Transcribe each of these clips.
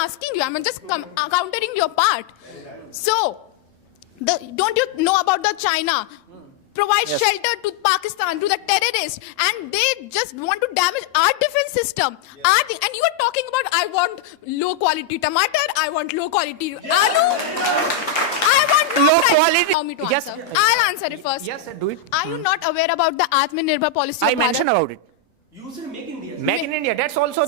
asking you. I'm just countering your part. So, don't you know about the China? Provide shelter to Pakistan, to the terrorists, and they just want to damage our defense system. And you are talking about, I want low quality tomato, I want low quality aloo, I want low quality. Allow me to answer. I'll answer it first. Yes, sir, do it. Are you not aware about the Atmanirbhar policy? I mentioned about it. You said make India. Make in India. That's also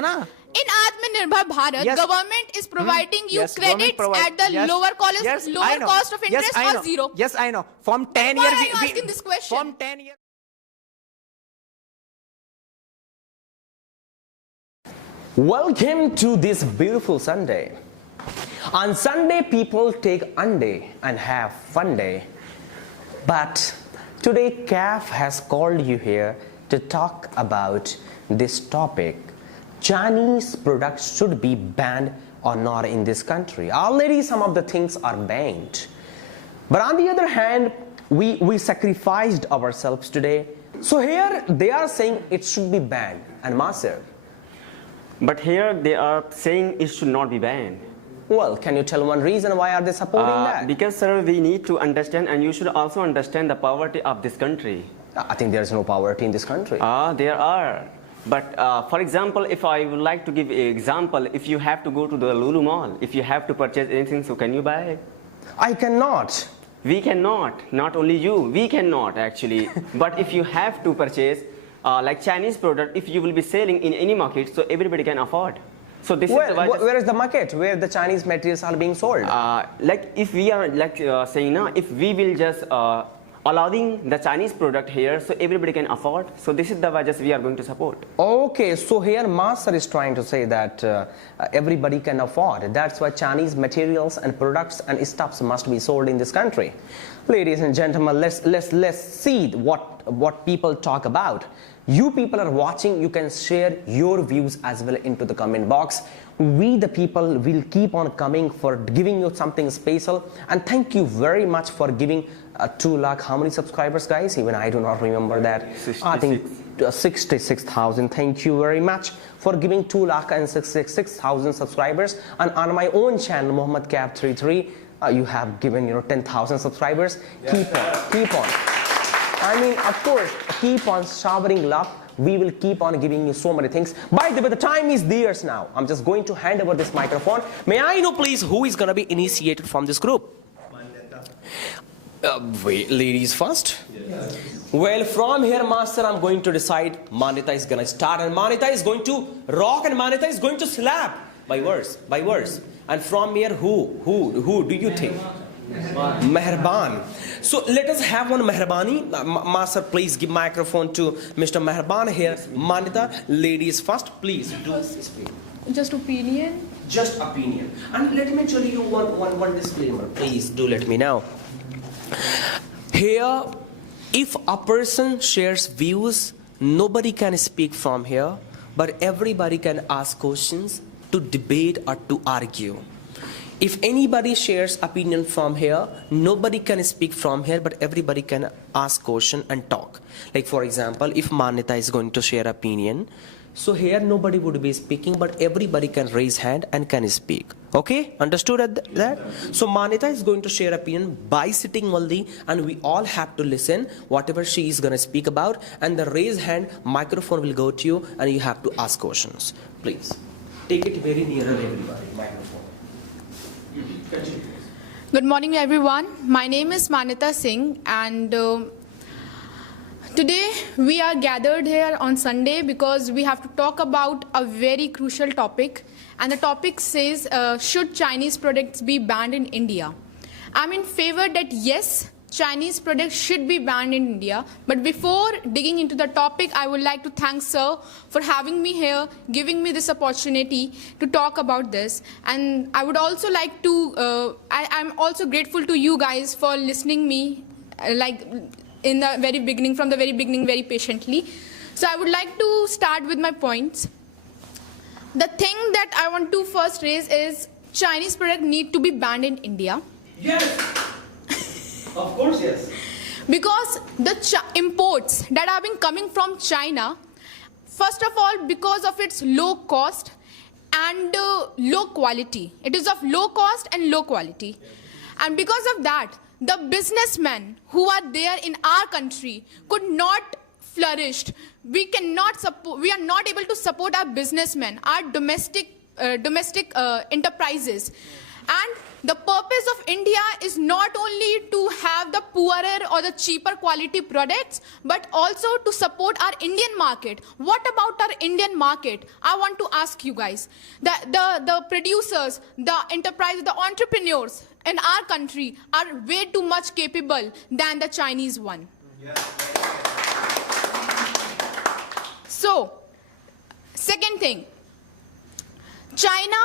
na. In Atmanirbhar Bharat, government is providing you credits at the lower cost of interest or zero. Yes, I know. From 10 years. Why are you asking this question? From 10 years. Welcome to this beautiful Sunday. On Sunday, people take unday and have fun day. But today, CAF has called you here to talk about this topic. Chinese products should be banned or not in this country. Already some of the things are banned. But on the other hand, we sacrificed ourselves today. So here they are saying it should be banned. And Master? But here they are saying it should not be banned. Well, can you tell one reason why are they supporting that? Because, sir, we need to understand, and you should also understand the poverty of this country. I think there is no poverty in this country. There are. But for example, if I would like to give an example, if you have to go to the Lulu Mall, if you have to purchase anything, so can you buy it? I cannot. We cannot. Not only you, we cannot actually. But if you have to purchase like Chinese product, if you will be selling in any market, so everybody can afford. So this is the where is the market where the Chinese materials are being sold? Like if we are like saying now, if we will just allowing the Chinese product here, so everybody can afford. So this is the wages we are going to support. Okay, so here Master is trying to say that everybody can afford. That's why Chinese materials and products and stuffs must be sold in this country. Ladies and gentlemen, let's see what people talk about. You people are watching, you can share your views as well into the comment box. We the people will keep on coming for giving you something special, and thank you very much for giving 2 lakh, how many subscribers, guys? Even I do not remember that. 66. I think 66,000. Thank you very much for giving 2 lakh and 66,000 subscribers. And on my own channel, Muhammad Cap 33, you have given 10,000 subscribers. Keep on. I mean, of course, keep on showering love. We will keep on giving you so many things. By the way, the time is theirs now. I'm just going to hand over this microphone. May I know, please, who is going to be initiated from this group? Wait, ladies first. Yes. Well, from here, Master, I'm going to decide. Manita is going to start, and Manita is going to rock, and Manita is going to slap by verse. And from here, who do you think? Meherban. So let us have one Meherbani. Master, please give microphone to Mr. Meherban here. Manita, ladies first, please do speak. Just opinion. Just opinion. And let me tell you one disclaimer. Please do let me know. Here, if a person shares views, nobody can speak from here, but everybody can ask questions, to debate or to argue. If anybody shares opinion from here, nobody can speak from here, but everybody can ask question and talk. Like for example, if Manita is going to share opinion, so here nobody would be speaking, but everybody can raise hand and can speak. Okay, understood at that? So Manita is going to share opinion by sitting only, and we all have to listen whatever she is going to speak about, and the raise hand microphone will go to you and you have to ask questions. Please take it very nearer, everybody. Microphone. Good morning, everyone. My name is Manita Singh, and today we are gathered here on Sunday because we have to talk about a very crucial topic, and the topic says, should Chinese products be banned in India? I'm in favor that yes, Chinese products should be banned in India. But before digging into the topic, I would like to thank Sir for having me here, giving me this opportunity to talk about this. And I would also like to, I'm also grateful to you guys for listening me like in the very beginning, from the very beginning, very patiently. So I would like to start with my points. The thing that I want to first raise is Chinese products need to be banned in India. Yes. Of course, yes. Because the imports that have been coming from China, first of all, because of its low cost, and low quality. It is of low cost and low quality. And because of that, the businessmen who are there in our country could not flourish. We are not able to support our businessmen, our domestic enterprises. And the purpose of India is not only to have the poorer or the cheaper quality products, but also to support our Indian market. What about our Indian market? I want to ask you guys. The producers, the enterprises, the entrepreneurs in our country are way too much capable than the Chinese one. So, second thing, China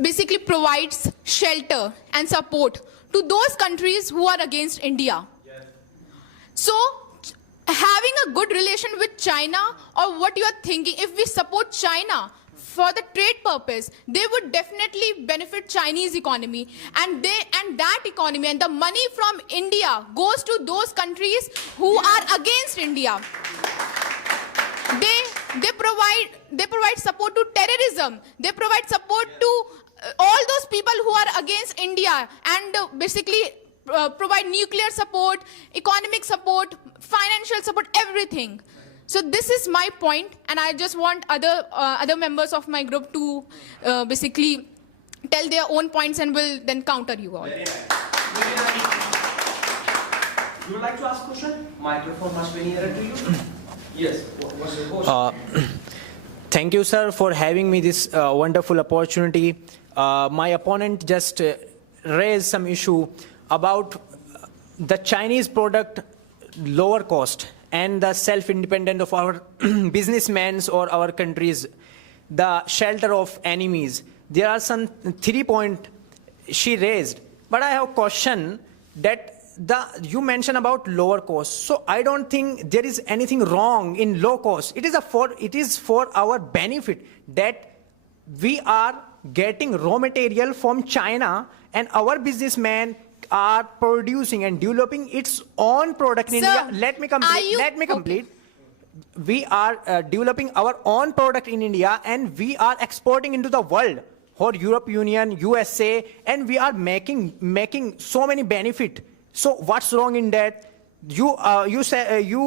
basically provides shelter and support to those countries who are against India. So, having a good relation with China, or what you are thinking, if we support China for the trade purpose, they would definitely benefit Chinese economy, and that economy and the money from India goes to those countries who are against India. They provide support to terrorism. They provide support to all those people who are against India, and basically provide nuclear support, economic support, financial support, everything. So this is my point, and I just want other members of my group to basically tell their own points, and will then counter you all. You would like to ask a question? Microphone must be nearer to you. Yes. What's your question? Thank you, sir, for having me this wonderful opportunity. My opponent just raised some issue about the Chinese product lower cost and the self-independent of our businessmen or our countries, the shelter of enemies. There are some 3 points she raised, but I have a question that you mentioned about lower cost. So I don't think there is anything wrong in low cost. It is for our benefit that we are getting raw material from China, and our businessmen are producing and developing its own product in Sir, India. Let me complete. We are developing our own product in India, and we are exporting into the world, for Europe Union, USA, and we are making so many benefit. So what's wrong in that? You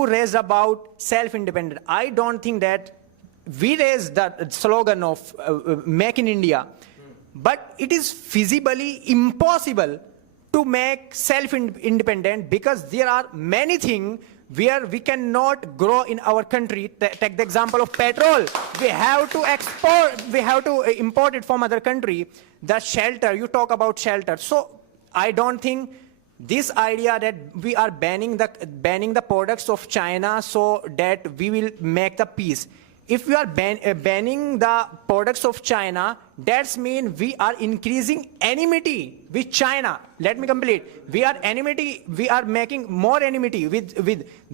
raised about self-independent. I don't think that we raised the slogan of Make in India, but it is feasibly impossible to make self-independent, because there are many things where we cannot grow in our country. Take the example of petrol. We have to import it from other country. The shelter, you talk about shelter. So I don't think this idea that we are banning the products of China so that we will make the peace. If we are banning the products of China, that means we are increasing enmity with China. Let me complete. We are making more enmity with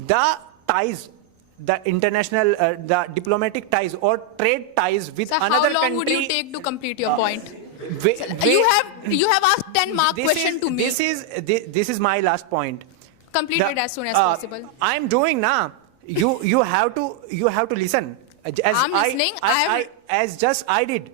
the ties, the international, the diplomatic ties or trade ties with another country. How long would you take to complete your point? You have asked 10 mark question to me. This is my last point. Complete it as soon as possible. I'm doing now. You have to listen. I'm listening. I did.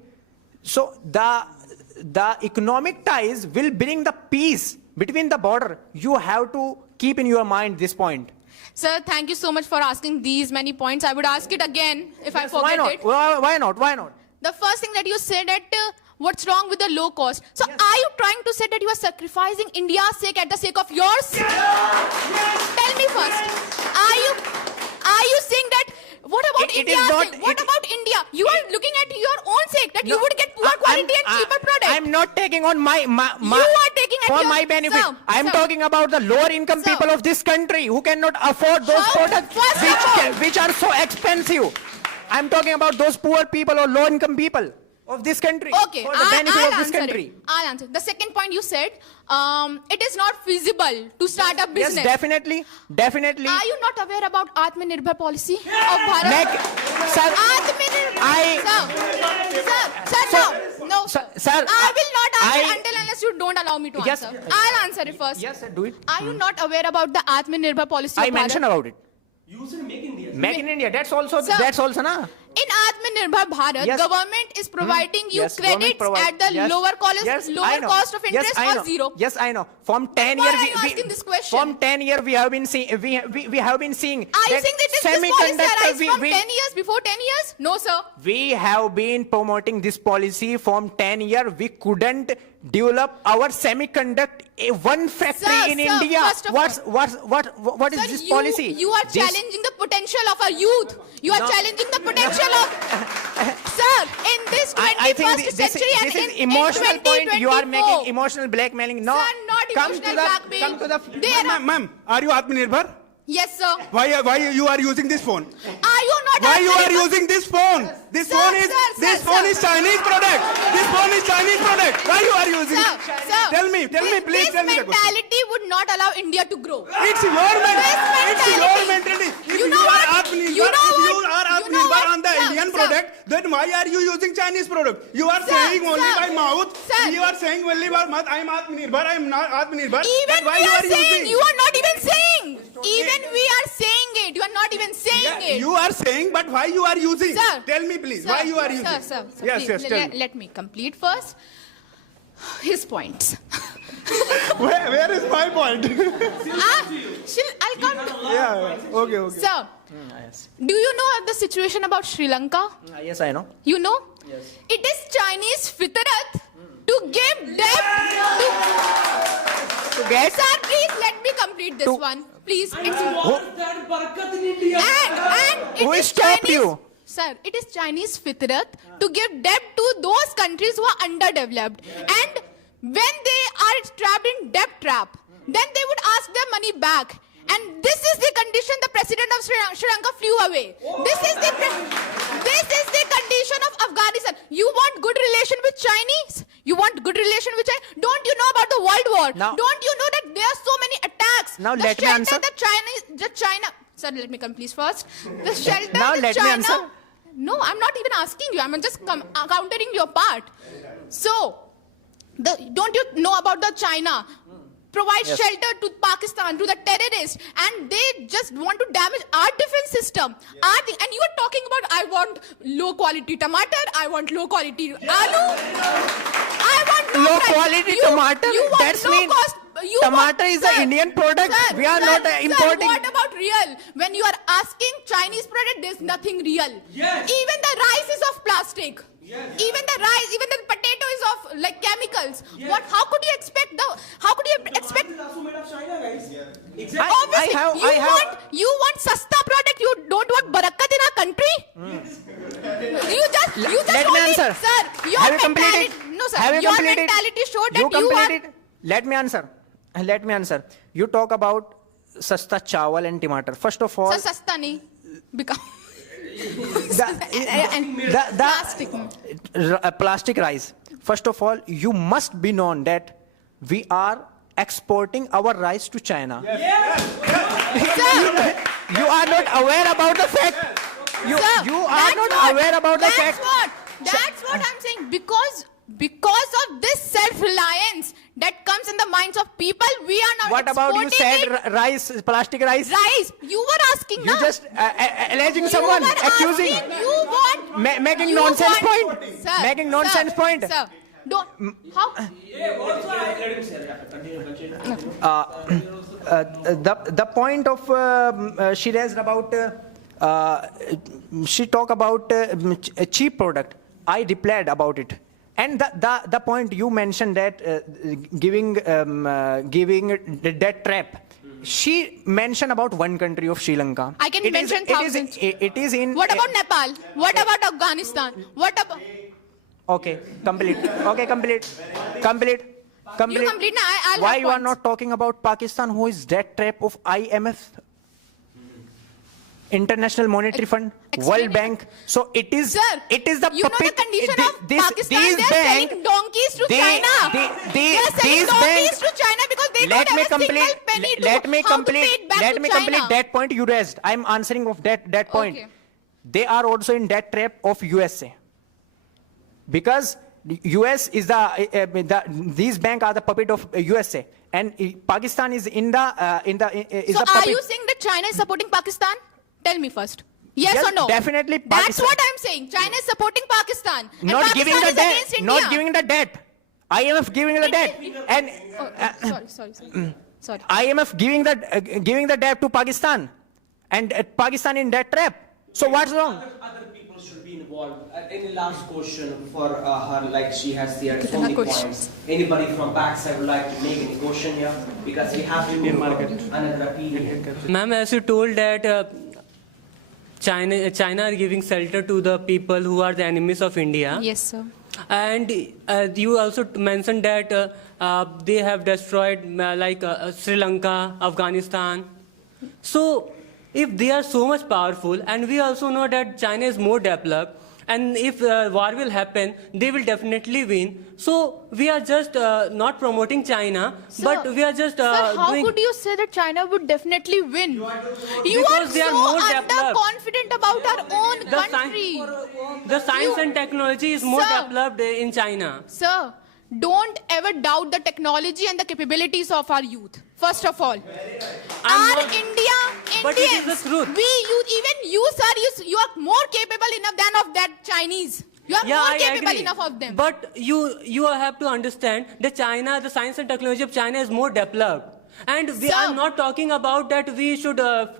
So the economic ties will bring the peace between the border. You have to keep in your mind this point. Sir, thank you so much for asking these many points. I would ask it again if I forget it. Why not? The first thing that you said that what's wrong with the low cost? So are you trying to say that you are sacrificing India's sake at the sake of yours? Tell me first. Are you saying that? What about India's sake? What about India? You are looking at your own sake that you would get poor quality and cheaper product. I'm not taking on my you are taking at for your, my benefit. Sir, I'm talking about the lower income Sir. people of this country who cannot afford those products which are so expensive. I'm talking about those poor people or low income people of this country. Okay, for the benefit I'll of this answer country. it. I'll answer. The second point you said, it is not feasible to start a business. Yes, definitely. Are you not aware about Atmanirbhar policy of Bharat? Sir, Sir, I will not answer until unless you don't allow me to Yes. answer. I'll answer it first. Yes, sir, do it. Are you not aware about the Atmanirbhar policy I of mentioned Bharat? about it. You said Make in India. Make in India. That's also Sir. na. In Atmanirbhar Bharat, Yes. government is providing you Yes, government credits provide- at the yes, lower yes, I lower know. cost of interest Yes, I or know. zero. Yes, I know. From 10 why years, are you asking this question? From 10 years, we have been seeing. We have been seeing. Are you that saying that this policy semiconductor? arise from 10 years, before 10 years? No, sir. We have been promoting this policy from 10 years. We couldn't develop our semiconductor one factory Sir, in sir, India. first of What is Sir, this policy? You are This- challenging the potential of our youth. You are No. challenging the potential of. Sir, in this 21st I think century and this is in emotional point. You are 2024. making emotional blackmailing. No, Sir, not come emotional to the blackmail. come to the. There are- Ma'am, are you Atmanirbhar? Yes, sir. Why you are using this phone? Are you not? Why you are Atmanirbhar? using this phone? This Sir, phone is sir, sir. Chinese product. This phone is Chinese product. Why you are using? Sir, sir. Tell me, please This tell me the question. mentality would not allow India to grow. It's your mentality. It's your mentality. If You you, know are what? Atmanirbhar, You know if you what? are You know Atmanirbhar what? on the Sir, Indian sir. product, then why are you using Chinese product? You are Sir, saying only sir. by mouth. Sir. You are saying only by mouth. I am Atmanirbhar. I am not Atmanirbhar. Even Then why we you are saying, using? you are not even saying. Even we are saying it. You are not even saying Yeah, it. you are saying, but why you are using? Sir. Tell me, please. Sir, Why you are using? Sir, Yes, please, yes. Tell me. let me complete first. His points. Where is my point? I'll come. Yeah. Okay. Sir, do you know the situation about Sri Lanka? Yes, I know. You know? Yes. It is Chinese fitrat to give debt to... To get. Sir, please let me complete this To- one. Please. It's... That barakat in India. And it Who is stopped Chinese, you? Sir, it is Chinese fitrat to give debt to those countries who are underdeveloped. And when they are trapped in debt trap, then they would ask their money back. And this is the condition the president of Sri Lanka flew away. This is the condition of Afghanistan. You want good relation with Chinese? You want good relation with China? Don't you know about the World War? Now- Don't you know that there are so many attacks? Now The let me shelter answer. the China. Sir, let me complete first. The shelter Now that let me China. answer. No, I'm not even asking you. I'm just countering your part. So, don't you know about the China? Provide Yes. shelter to Pakistan, to the terrorists, and they just want to damage our defense system. And you are talking about, I want low quality tomato, I want low quality aloo, I want Low price. quality You- tomato? you want That's low mean cost. You tomato is a sir, Indian product. sir, We are sir, not sir, importing. What about real? When you are asking Chinese product, there's nothing real. Yes. Even the rice is of plastic. Yes. Even the rice, even the potato is of like chemicals. Yes. What? How could you expect Also made of China, guys. Exactly. Obviously, I have- you want sasta product. You don't want barakat in our country. You just Let me only, answer. sir. Your Have you mentality, completed? no, sir. Have you your completed? mentality showed that You you are. completed. Let me answer. Let me answer. You talk about sasta chawal and tomato. First of all, Sir, sasta nahi. Become. the Plastic. plastic rice. First of all, you must be known that we are exporting our rice to China. Sir, You are not aware about the fact. You sir, are that's not what- aware about the that's fact. That's what I'm saying. Because of this self-reliance that comes in the minds of people, we are not What about you exporting said it. rice, plastic rice? Rice. You were asking You now. just alleging You someone, were accusing, asking, you want, making you nonsense want- point, Sir, making nonsense sir, point. Sir, don't. How? The point of she raised about she talk about a cheap product. I replied about it, and the point you mentioned that giving the debt trap. She mentioned about one country of Sri Lanka. I can mention thousands. It is in. What about Nepal? What about Afghanistan? What about? Okay, complete. Okay, complete. Complete. You complete now. I'll Why have you are points. not talking about Pakistan, who is debt trap of IMF, International Monetary Fund, explain World it. Bank? So it is. Sir, it is the you know the puppet. condition of this, Pakistan. these They're bank, selling donkeys to they- China. they- They're selling these donkeys bank- to China because they let don't me have a complete. single penny to Let me how to pay complete. it back Let to me China. complete that point you raised. I am answering of that point. Okay. They are also in debt trap of USA because the US is these banks are the puppet of USA, and Pakistan is in the is So the are puppet. you saying that China is supporting Pakistan? Tell me first. Yes or no? Definitely That's Pakistan. what I'm saying. China is supporting Pakistan. And Not Pakistan giving the is against debt. India. Not giving the debt. IMF giving the debt. And Sorry. IMF giving the debt to Pakistan. And Pakistan in debt trap. So what's wrong? Other people should be involved. Any last question for her? Like she has there so many questions. points. Anybody from backside would like to make any question here? Because we have to move on another opinion. Ma'am, as you told that China are giving shelter to the people who are the enemies of India. Yes, sir. And you also mentioned that they have destroyed Sri Lanka, Afghanistan. So if they are so much powerful, and we also know that China is more developed, and if war will happen, they will definitely win. So we are just not promoting China, but we are just Sir, how doing... could you say that China would definitely win? You are Because they are so more developed. underconfident about our own The country. The science and technology is more Sir. developed in China. Sir, don't ever doubt the technology and the capabilities of our youth. First of all, I'm our not- Indians, But it is the truth. even you, sir, you are more capable enough than of that Chinese. You are more I capable agree. enough of them. But you have to understand that China, the science and technology of China is more developed. And I'm not talking about that we should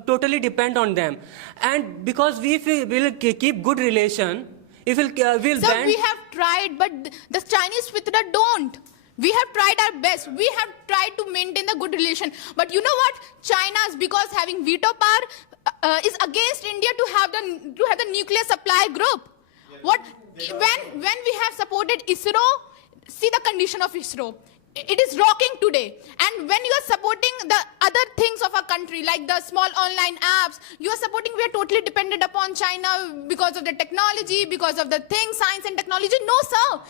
totally depend on them. And because we will keep good relation, if we'll Sir, ban... we have tried, but the Chinese with that don't. We have tried our best. We have tried to maintain the good relation. But you know what? China's, because having veto power, is against India to have the nuclear supply group. What when we have supported ISRO, see the condition of ISRO. It is rocking today. And when you are supporting the other things of our country, like the small online apps, you are supporting, we are totally dependent upon China because of the technology, because of the things, science and technology. No, sir.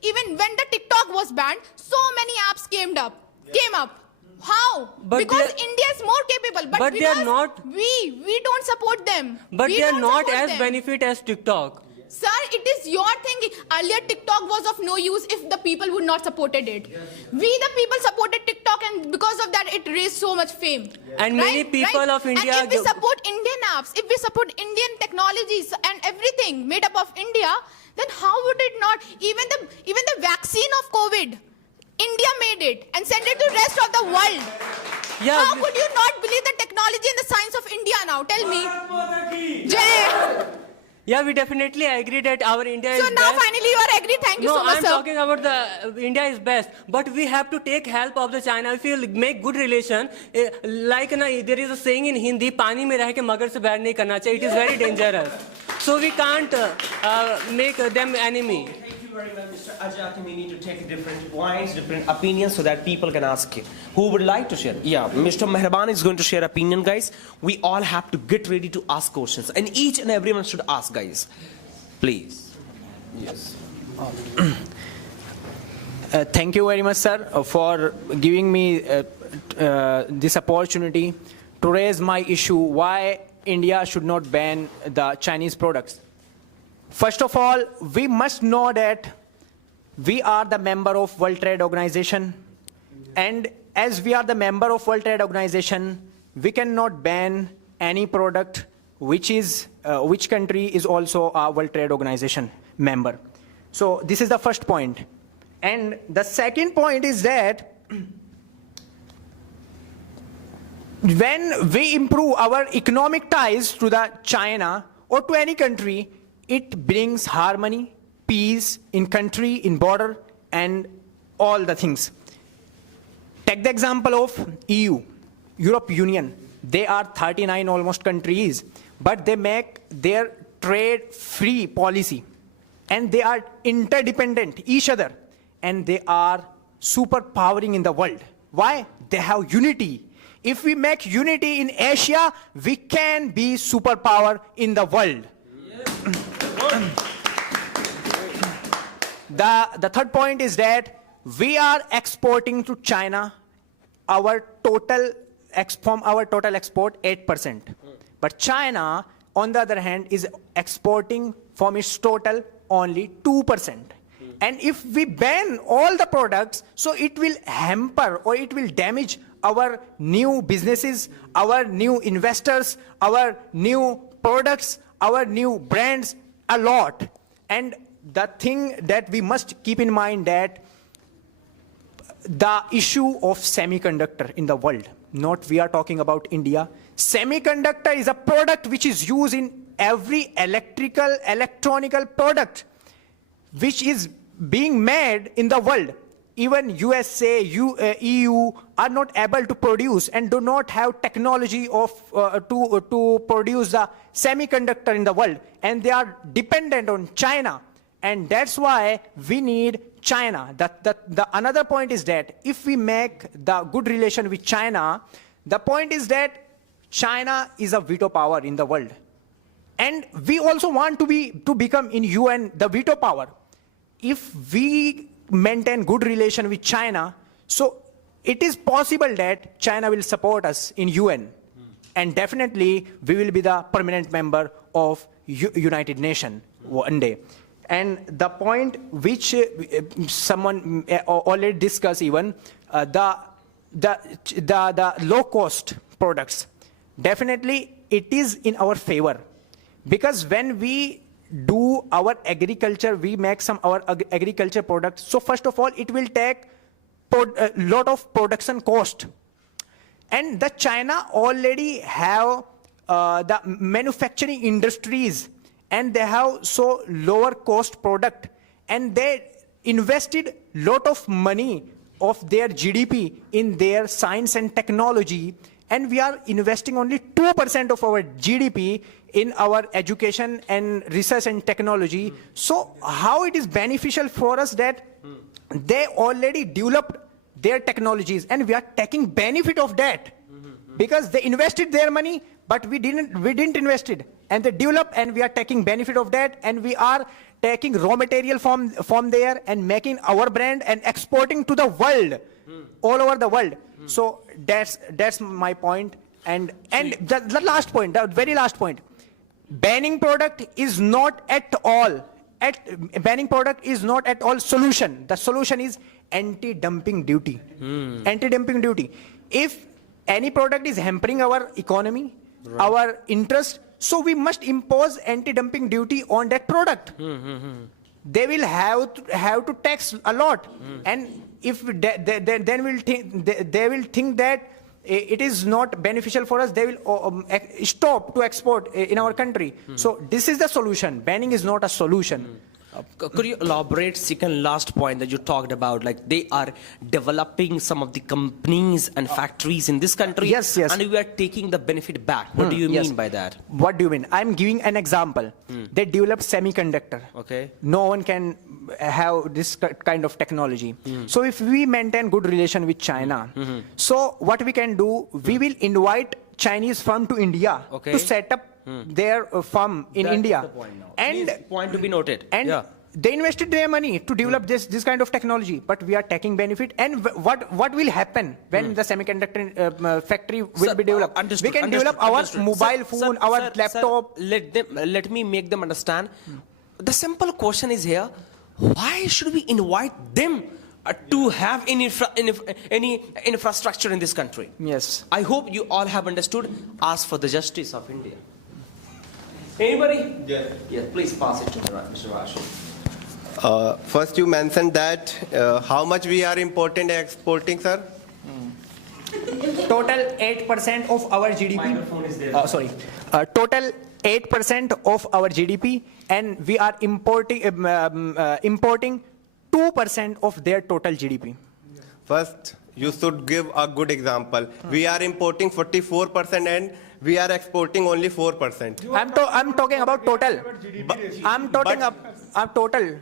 Even when the TikTok was banned, so many apps came up. How? But because they are- India is more capable. But they because are not- we don't support them. But We they are don't not support as them. benefit as TikTok. Sir, it is your thing. Earlier, TikTok was of no use if the people would not supported it. We, the people, supported TikTok, and because of that, it raised so much fame. And many people of India... And if we support Indian apps, if we support Indian technologies and everything made up of India, then how would it not? Even the vaccine of COVID, India made it and sent it to the rest of the world. Yeah, How could you not believe the technology and the science of India now? Tell me. Jai. Yeah, we definitely agree that our India is So now best. finally you are agree. Thank you No, so much, I'm sir. talking about the India is best, but we have to take help of the China. If we make good relation, like there is a saying in Hindi, "पानी में रह के मगर से बैर नहीं करना चाहिए." It is very dangerous. So we can't make them enemy. Thank you very much, Mr. Ajay. I think we need to take different points, different opinions so that people can ask you. Who would like to share? Yeah, Mr. Mehraban is going to share opinion, guys. We all have to get ready to ask questions. And each and everyone should ask, guys. Please. Yes. Thank you very much, sir, for giving me this opportunity to raise my issue why India should not ban the Chinese products. First of all, we must know that we are the member of World Trade Organization, and as we are the member of World Trade Organization, we cannot ban any product which country is also a World Trade Organization member. So this is the first point. And the second point is that when we improve our economic ties to the China or to any country, it brings harmony, peace in country, in border, and all the things. Take the example of EU, Europe Union. They are 39 almost countries, but they make their trade-free policy, and they are interdependent each other, and they are superpowering in the world. Why? They have unity. If we make unity in Asia, we can be superpower in the world. The third point is that we are exporting to China from our total export 8%. But China, on the other hand, is exporting from its total only 2%. And if we ban all the products, so it will hamper or it will damage our new businesses, our new investors, our new products, our new brands a lot. And the thing that we must keep in mind that the issue of semiconductor in the world, not we are talking about India. Semiconductor is a product which is used in every electronical product which is being made in the world. Even USA, EU are not able to produce and do not have technology of to produce the semiconductor in the world, and they are dependent on China, and that's why we need China. The another point is that if we make the good relation with China, the point is that China is a veto power in the world, and we also want to become in UN the veto power. If we maintain good relation with China, so it is possible that China will support us in UN, and definitely we will be the permanent member of United Nations one day. And the point which someone already discussed, even the low cost products, definitely it is in our favor, because when we do our agriculture, we make some our agriculture products. So first of all, it will take a lot of production cost, and the China already have the manufacturing industries, and they have so lower cost product, and they invested lot of money of their GDP in their science and technology, and we are investing only 2% of our GDP in our education and research and technology. So how it is beneficial for us that they already developed their technologies, and we are taking benefit of that, because they invested their money, but we didn't invest it, and they developed, and we are taking benefit of that, and we are taking raw material from there and making our brand and exporting to the world, all over the world. So that's my point. And the last point, the very last point, banning product is not at all solution. The solution is anti-dumping duty. Anti-dumping duty. If any product is hampering our economy, our interest, so we must impose anti-dumping duty on that product. They will have to tax a lot, and if then they will think that it is not beneficial for us, they will stop to export in our country. So this is the solution. Banning is not a solution. Could you elaborate second last point that you talked about, like they are developing some of the companies and factories in this country? Yes. And we are taking the benefit back. What do you mean by that? What do you mean? I'm giving an example. They develop semiconductor. Okay. No one can have this kind of technology. So if we maintain good relation with China, so what we can do, we will invite Chinese firm to India to set up their firm in India. The point now. And Please, point to be noted. And they invested their money to develop this kind of technology, but we are taking benefit. And what will happen when the semiconductor factory will be developed? We can develop our mobile phone, our laptop. Let me make them understand. The simple question is here: why should we invite them to have any infrastructure in this country? Yes. I hope you all have understood. Ask for the justice of India. Anybody? Yes, please pass it to Mr. Raj. First, you mentioned that how much we are importing and exporting, sir? Total 8% of our GDP. Microphone is there. Sorry. Total 8% of our GDP, and we are importing 2% of their total GDP. First, you should give a good example. We are importing 44% and we are exporting only 4%. I'm talking about total. I'm talking about total.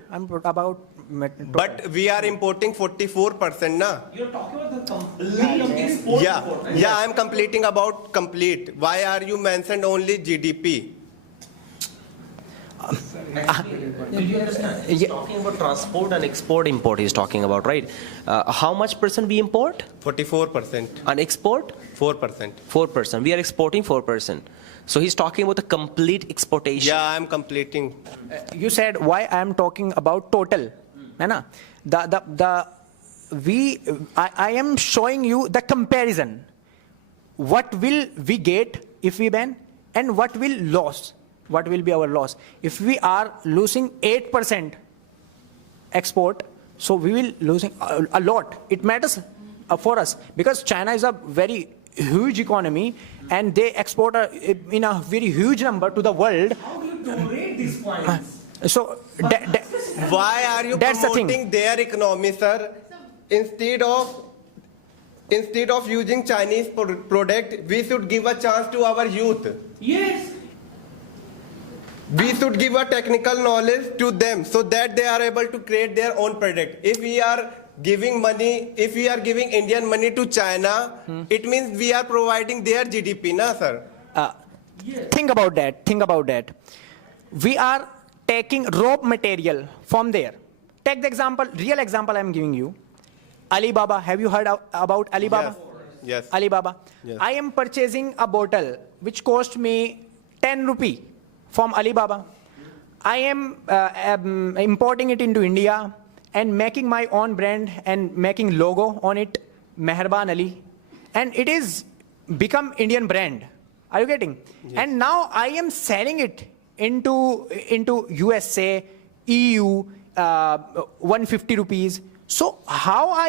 But we are importing 44%, na? You're talking about the complete export. Yeah, I'm completing about complete. Why are you mentioned only GDP? Do you understand? He's talking about transport and export import he's talking about, right? How much percent we import? 44%. And export? 4%. 4%. We are exporting 4%. So he's talking about the complete exportation. Yeah, I'm completing. You said why I am talking about total. I am showing you the comparison. What will we get if we ban? and what will loss? What will be our loss? If we are losing 8% export, so we will losing a lot. It matters for us because China is a very huge economy and they export in a very huge number to the world. How do you rate these points? So Why are you That's the thing. promoting their economy, sir? Instead of using Chinese product, we should give a chance to our youth. Yes. We should give a technical knowledge to them so that they are able to create their own product. If we are giving Indian money to China, it means we are providing their GDP, na, sir? think about that. We are taking raw material from there. Take the example, real example I'm giving you. Alibaba, have you heard about Alibaba? Yes. Alibaba. Yes. I am purchasing a bottle which cost me 10 rupee from Alibaba. I am importing it into India and making my own brand and making logo on it, Meherban Ali. And it is become Indian brand. Are you getting? Yes. And now I am selling it into USA, EU, 150 rupees. So how I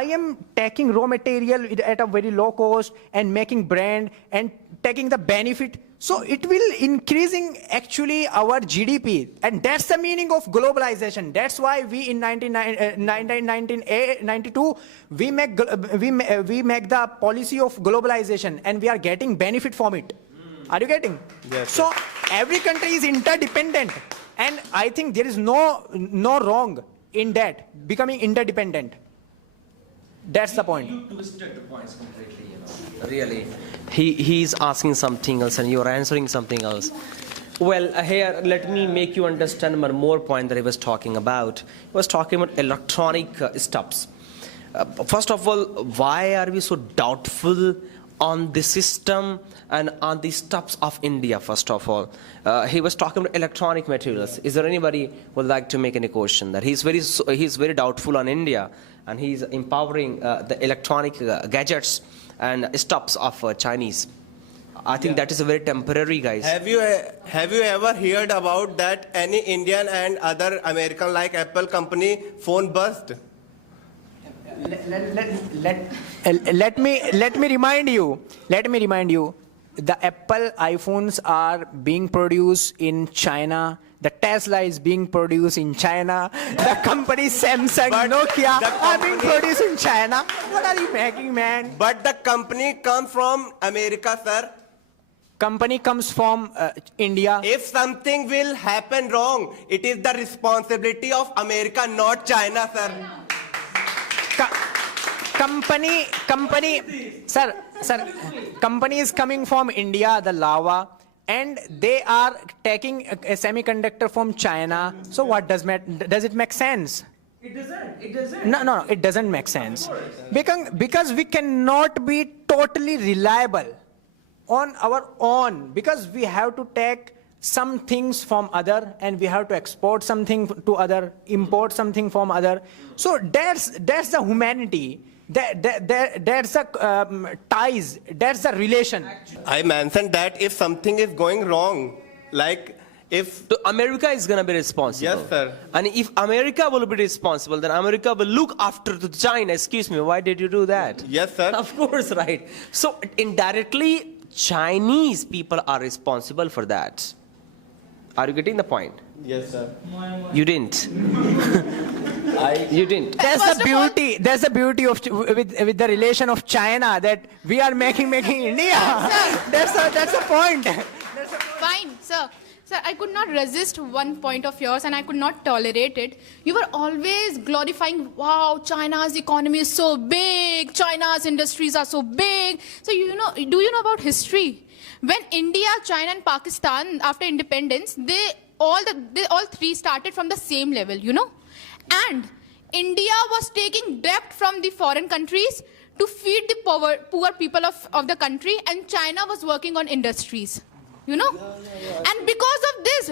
am taking raw material at a very low cost and making brand and taking the benefit. So it will increasing actually our GDP, and that's the meaning of globalization. That's why we in 1992 we make the policy of globalization, and we are getting benefit from it. Are you getting? Yes. So every country is interdependent, and I think there is no wrong in that becoming interdependent. That's the point. You twisted the points completely, really. He's asking something else and you're answering something else. Well, here, let me make you understand one more point that he was talking about. He was talking about electronic stuffs. First of all, why are we so doubtful on the system and on the stuffs of India, first of all? He was talking about electronic materials. Is there anybody who would like to make any question that he's very doubtful on India and he's empowering the electronic gadgets and stuffs of Chinese? I think that is a very temporary, guys. Have you ever heard about that any Indian and other American like Apple company phone bust? Let me remind you. The Apple iPhones are being produced in China. The Tesla is being produced in China. The company Samsung, But Nokia the are being company- produced in China. What are you making, man? But the company comes from America, sir. Company comes from India. If something will happen wrong, it is the responsibility of America, not China, sir. Company is coming from India, the Lava, and they are taking a semiconductor from China. So what does it make sense? It doesn't. No, it doesn't make sense. Because we cannot be totally reliable on our own, because we have to take some things from other and we have to export something to other, import something from other. So that's the humanity. That's the ties. That's the relation. I mentioned that if something is going wrong, like if So America is going to be responsible. Yes, sir. And if America will be responsible, then America will look after the China. Excuse me, why did you do that? Yes, sir. Of course, right. So indirectly, Chinese people are responsible for that. Are you getting the point? Yes, sir. You didn't. You didn't. That's First the of all- beauty. That's the beauty of with the relation of China, that we are making India. That's the point. Fine, sir. Sir, I could not resist one point of yours and I could not tolerate it. You were always glorifying, wow, China's economy is so big, China's industries are so big. So, do you know about history? When India, China and Pakistan, after independence, they all three started from the same level, And India was taking debt from the foreign countries to feed the poor people of the country, and China was working on industries. you know. And because of this,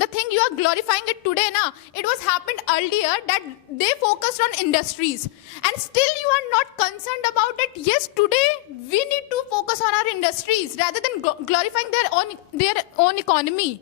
the thing you are glorifying it today now, it was happened earlier that they focused on industries, and still you are not concerned about it. Yes, today we need to focus on our industries rather than glorifying their own economy.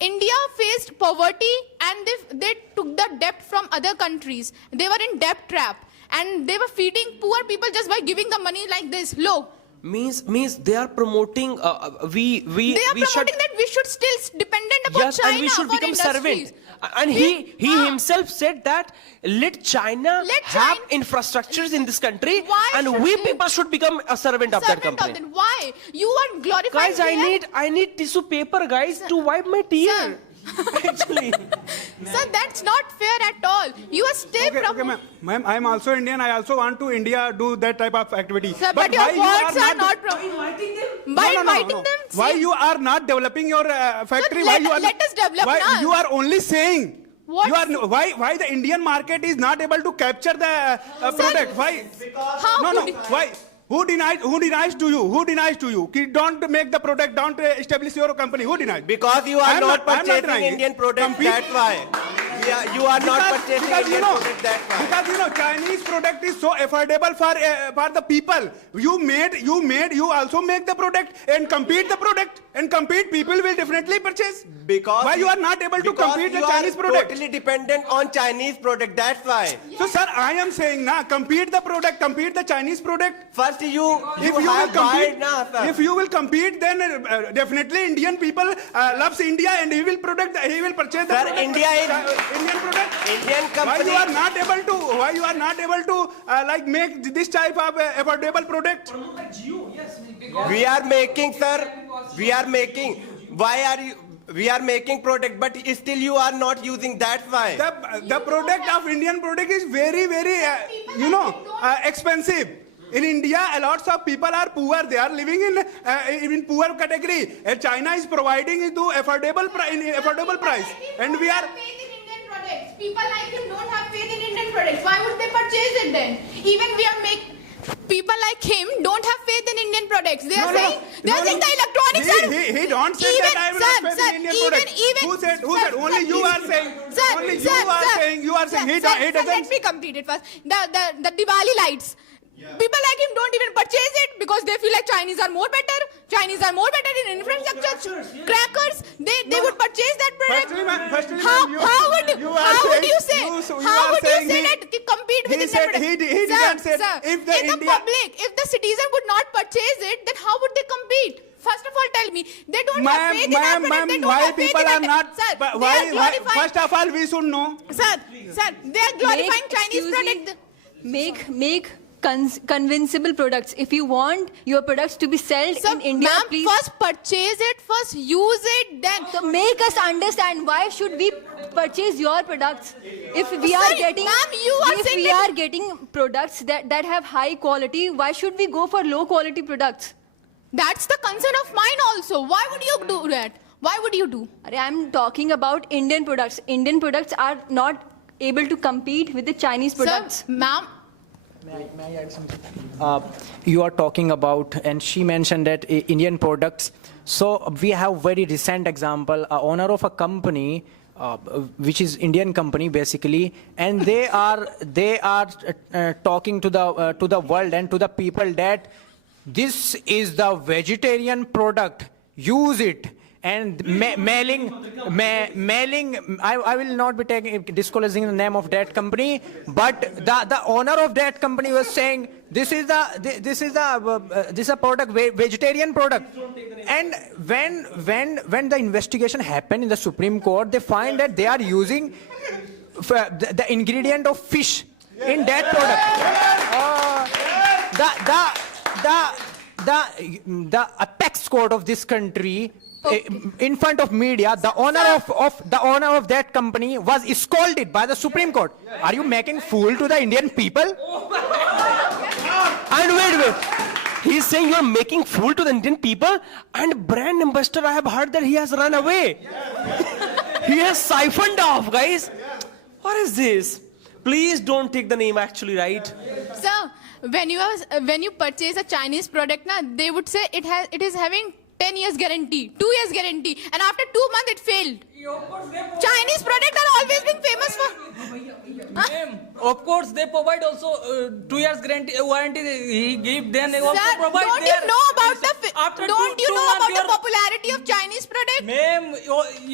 India faced poverty and they took the debt from other countries. They were in debt trap and they were feeding poor people just by giving the money like this. Low. Means they are promoting They are promoting should, that we should still dependent upon yes, China and we should for become industries. servant. And he himself said that let China Let have China- infrastructures in this country, Why and should we they- people should become a servant of that Servant of company. them. Why? You are glorifying Guys, their- I need tissue paper, guys, to wipe my tear. Actually. Sir, that's not fair at all. You are still Okay, ma'am, I am also Indian. I also want to India do that type of activity. Sir, but your why you words are not No, by no, inviting no. them. Why see- you are not developing your factory? let- why you are let us develop Why now. you are only saying? What? You are why the Indian market is not able to capture the product? Why? How No. could- Why? Who denies to you? Who denies to you? Ki don't make the product. Don't establish your company. Who denies? Because you are I'm not I'm purchasing denying it. Indian products, Compete- that's why. Yeah, you are not purchasing because Indian products, that's why. because Chinese product is so affordable for the people. You also make the product and compete the product and compete. People will definitely purchase. Because why you are not able to because compete the you Chinese are product? totally dependent on Chinese product, that's why. So sir, I am saying na compete the product, compete the Chinese product. First you If you will have compete, buyed na, sir. if you will compete, then definitely Indian people loves India and he will purchase the Sir, product. India is- Indian product. Indian Why company. you are not able to like make this type of affordable product? We are making, sir. We are making. Why are you? We are making product, but still you are not using. That's why. The product of Indian product is very expensive. In India, lots of people are poor. They are living in poor category. And China is providing it to affordable price. And we are. faith in Indian products. People like him don't have faith in Indian products. Why would they purchase it then? Even we are people like him don't have faith in Indian products. They are saying the electronics are. He don't say Even- that I will sir, not sir, pay the Indian product. even- Who said? sir, Only sir, you please. are saying. Sir, Only sir, you are sir, saying. You are saying. He Sir, doesn't. let me complete it first. The Diwali lights. People like him don't even purchase it because they feel like Chinese are more better. Chinese are more better in infrastructure. Crackers, they would purchase that product. Firstly, How ma'am, would you say that compete with he Indian said product? he didn't say Sir, if the if the India- public, if the citizen would not purchase it, then how would they compete? First of all, tell me they don't have faith in our product. They don't why have faith people in are our- not? Sir, but they are glorifying. First of all, we should know. Sir, they are glorifying Chinese product. Make convincible products. If you want your products to be sold So, in India, ma'am, please. first purchase it, first use it, then. So make us understand why should we purchase your products if we are Sorry, getting ma'am, you are if saying we that- are getting products that have high quality. Why should we go for low quality products? That's the concern of mine also. Why would you do that? Why would you do? I'm talking about Indian products. Indian products are not able to compete with the Chinese products. Sir, ma'am, You are talking about, and she mentioned that Indian products. So we have very recent example, owner of a company, which is Indian company basically, and they are talking to the world and to the people that this is the vegetarian product. Use it. And mailing, I will not be disclosing the name of that company, but the owner of that company was saying this is a product, vegetarian product. And when the investigation happened in the Supreme Court, they find that they are using the ingredient of fish in that product. The apex court of this country. In front of media, the owner of that company was scolded by the Supreme Court. Are you making fool to the Indian people? And wait. He's saying you're making fool to the Indian people, and brand ambassador, I have heard that he has run away. He has siphoned off, guys. What is this? Please don't take the name actually, right? sir, when you purchase a Chinese product, they would say it is having 10 years guarantee, 2 years guarantee, and after 2 months it failed. Chinese products are always been famous for. Ma'am, of course they provide also 2 years warranty. He give then they also Sir, provide. don't you know about the after don't you two know months about the you are- popularity of Chinese products? Ma'am,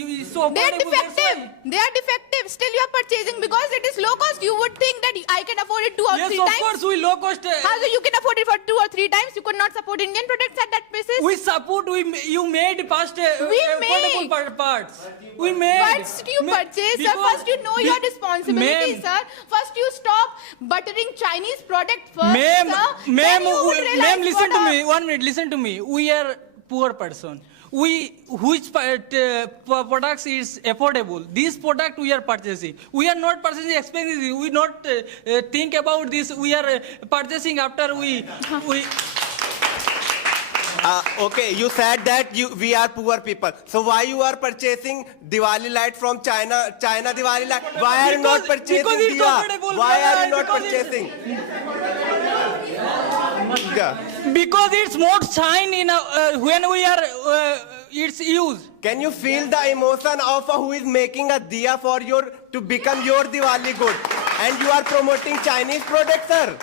you so They are affordable, that's defective. why. They are defective. Still, you are purchasing because it is low cost. You would think that I can afford it 2 or Yes, 3 of times. course we low cost. How do you can afford it for 2 or 3 times? You could not support Indian products at that basis. We support. You made past We affordable make. parts. We made. First you purchase, sir. because First you know your be- responsibility, Ma'am, sir. First you stop buttering Chinese product first, Ma'am, sir. ma'am, Then you would realize ma'am, listen what to a- me. 1 minute, listen to me. We are poor person. Which products is affordable? This product we are purchasing. We are not purchasing expensive. We not think about this. We are purchasing after we. Okay, you said that we are poor people. So why you are purchasing Diwali light from China? China Diwali light. Why are you not Because purchasing it's diya? affordable, Why are you not because it's- purchasing? Yeah. Because it's more shine in when we are it's used. Can you feel the emotion of who is making a diya for to become your Diwali good? And you are promoting Chinese products, sir.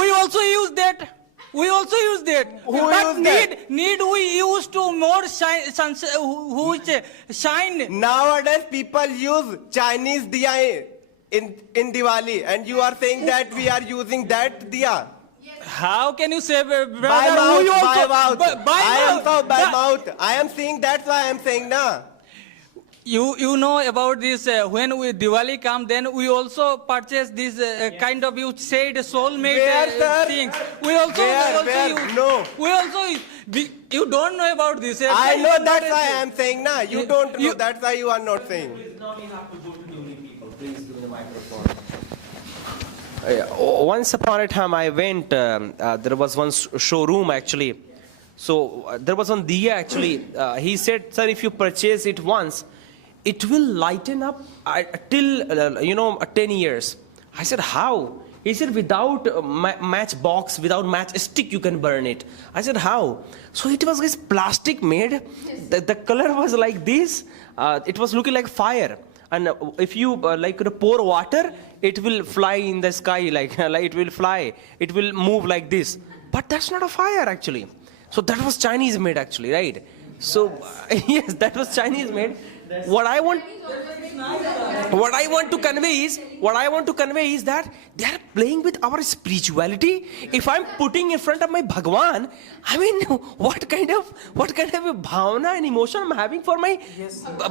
We also use that. We also use that. Who but use that? need we use to more shine, which shine. Nowadays, people use Chinese diya in Diwali, and you are saying that we are using that diya. How can you say, brother? By mouth, we also, by mouth. By I am mouth. so by The- mouth. I am saying that's why I am saying na. You know about this when we Diwali come, then we also purchase this kind of you said soulmate Where, sir? things. We also Where? use. No. We also use. You don't know about this. I You know are not that's a- why I am saying na. You don't know. That's why you are not saying. Once upon a time, I went. There was one showroom actually. So there was one diya actually. He said, "Sir, if you purchase it once, it will lighten up till 10 years." I said, "How?" He said, "Without matchbox, without matchstick, you can burn it." I said, "How?" So it was this plastic made. The color was like this. It was looking like fire. And if you pour water, it will fly in the sky like it will fly. It will move like this. But that's not a fire actually. So that was Chinese made actually, right? So yes, that was Chinese made. What I want to convey is that they are playing with our spirituality. If I'm putting in front of my Bhagwan, I mean, what kind of a bhavana and emotion I'm having for my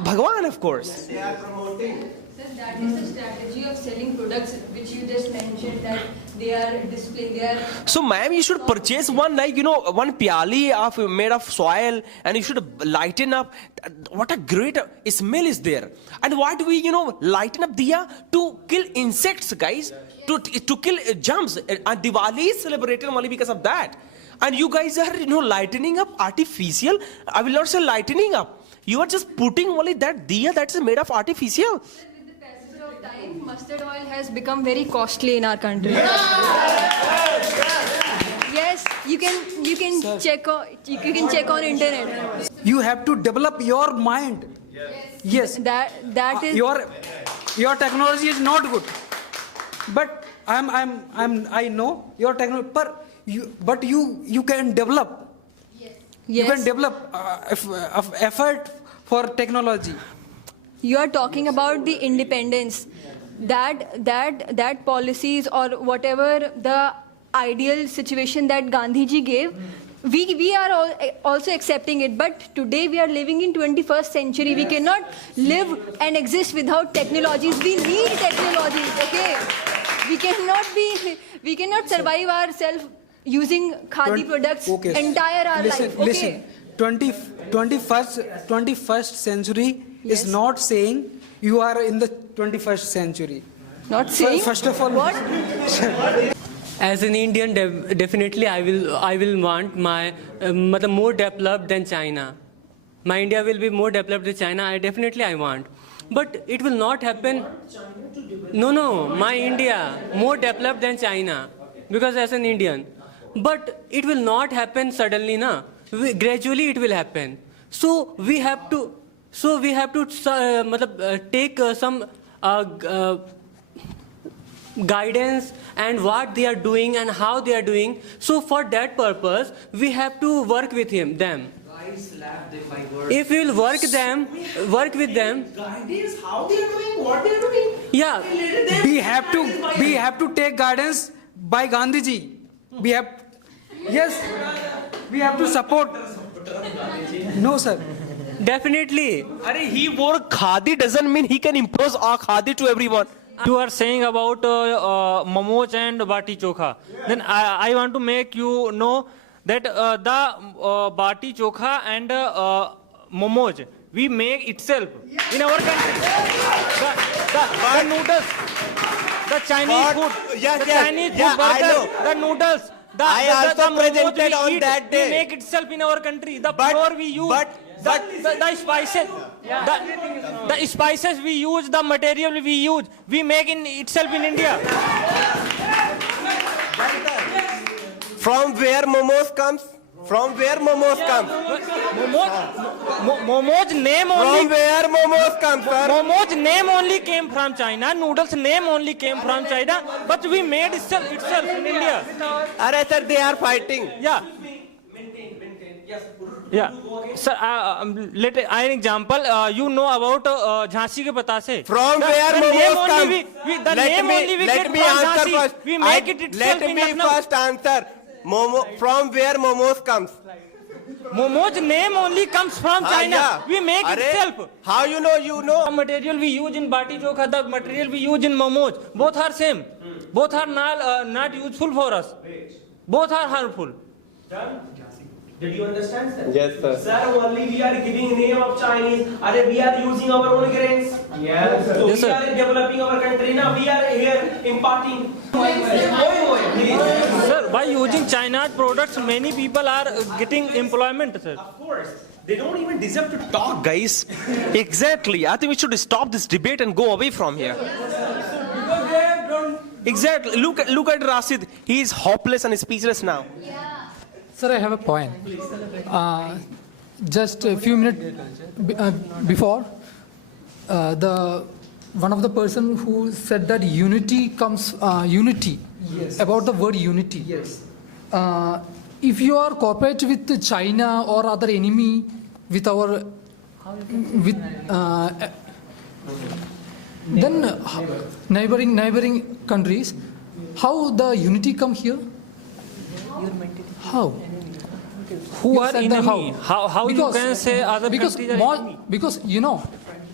Bhagwan, of course. They are promoting. Sir, that is the strategy of selling products which you just mentioned that they are displaying. They are. So, ma'am, you should purchase one one pyali made of soil, and you should lighten up. What a great smell is there! And why do we, lighten up diya to kill insects, guys? To kill germs. And Diwali is celebrated only because of that. And you guys are, lightening up artificial. I will not say lightening up. You are just putting only that diya that's made of artificial. With the passage of time, mustard oil has become very costly in our country. Yes, you can check on internet. You have to develop your mind. Yes. That is Your technology is not good. But I know your technology, but you can develop. You can yes. develop effort for technology. You are talking about the independence, that policies or whatever the ideal situation that Gandhiji gave, we are all also accepting it. But today we are living in 21st century. We cannot live and exist without technologies. We need technologies. Okay, we cannot survive ourselves using khadi products entire our life. Okay. Listen, 21st century Yes. is not saying you are in the 21st century. Not saying. First of all, What? As an Indian, definitely I will want my more developed than China. My India will be more developed than China. I want, but it will not happen. No, my India more developed than China because as an Indian, but it will not happen suddenly, na. gradually it will happen. So we have to take some guidance and what they are doing and how they are doing. So for that purpose, we have to work with them. If we will work with them, Guidance, how they are doing, what they are doing. yeah. We have to take guidance by Gandhiji. We have to support. No, sir. Definitely. He wore khadi doesn't mean he can impose our khadi to everyone. You are saying about momos and bati chokha. Then I want to make you know that the bati chokha and momos we make itself in our country. The noodles, the Chinese food, Yes, the yes. Chinese Yeah, food, I burger, know. the noodles. The I also momos presented we on eat, that day. We make itself in our country. The But- flour we use, the spices, the spices we use, the material we use, we make in itself in India. From where momos comes? From where momos comes? Momos name only. From where momos comes, sir? Momos name only came from China. Noodles name only came from China. But we made itself in India. Sir, they are fighting. Yeah. Yeah. Sir, let an example. You know about Jhansi ke Patase. From The- where the name momos only come? the name only we let get me from answer Jhansi. first. We make it itself Let in me Lucknow. first answer. From where momos comes? Momos name only comes from China. Yeah. We make Arre, itself. How you know? You know. The material we use in bati chokha, the material we use in momos, both are same. Both are not useful for us. Both are harmful. Did you understand, sir? Yes, sir. Sir, only we are giving name of Chinese. We are using our own grains. Yes, sir. So Yes, we sir. are developing our country now. We are here imparting. Sir, by using China's products, many people are getting employment, sir. Of course. They don't even deserve to talk, guys. Exactly. I think we should stop this debate and go away from here. Exactly. Look at Rashid. He is hopeless and speechless now. Sir, I have a point. Just a few minutes before, one of the person who said that unity comes unity. Yes. About the word unity. Yes. If you are cooperate with China or other enemy with our then neighboring countries, how the unity come here? How? Who You are said the enemy? How you can say other because countries are more, enemy? because you know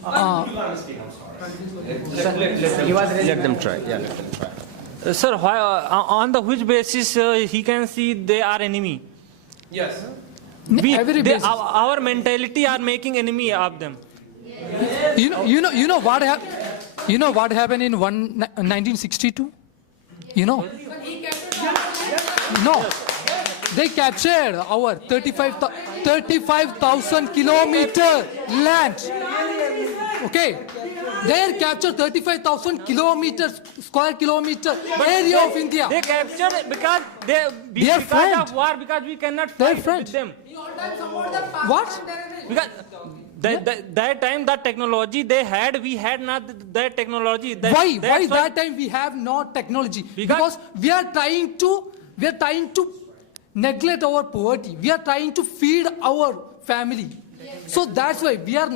Let them try. Yeah, let them try. Sir, why, on the which basis he can see they are enemy? Yes. every basis. Our mentality are making enemy of them. You know what happened in 1962? You know? No. They captured our 35,000 kilometer land. Okay. They captured 35,000 square kilometer area of India. They captured because are friend. of war, because we cannot They're fight friend. with them. What? Because that time that technology they had, we had not that technology. Why That's that time we have no technology? Because we are trying to neglect our poverty. We are trying to feed our family. So that's why we are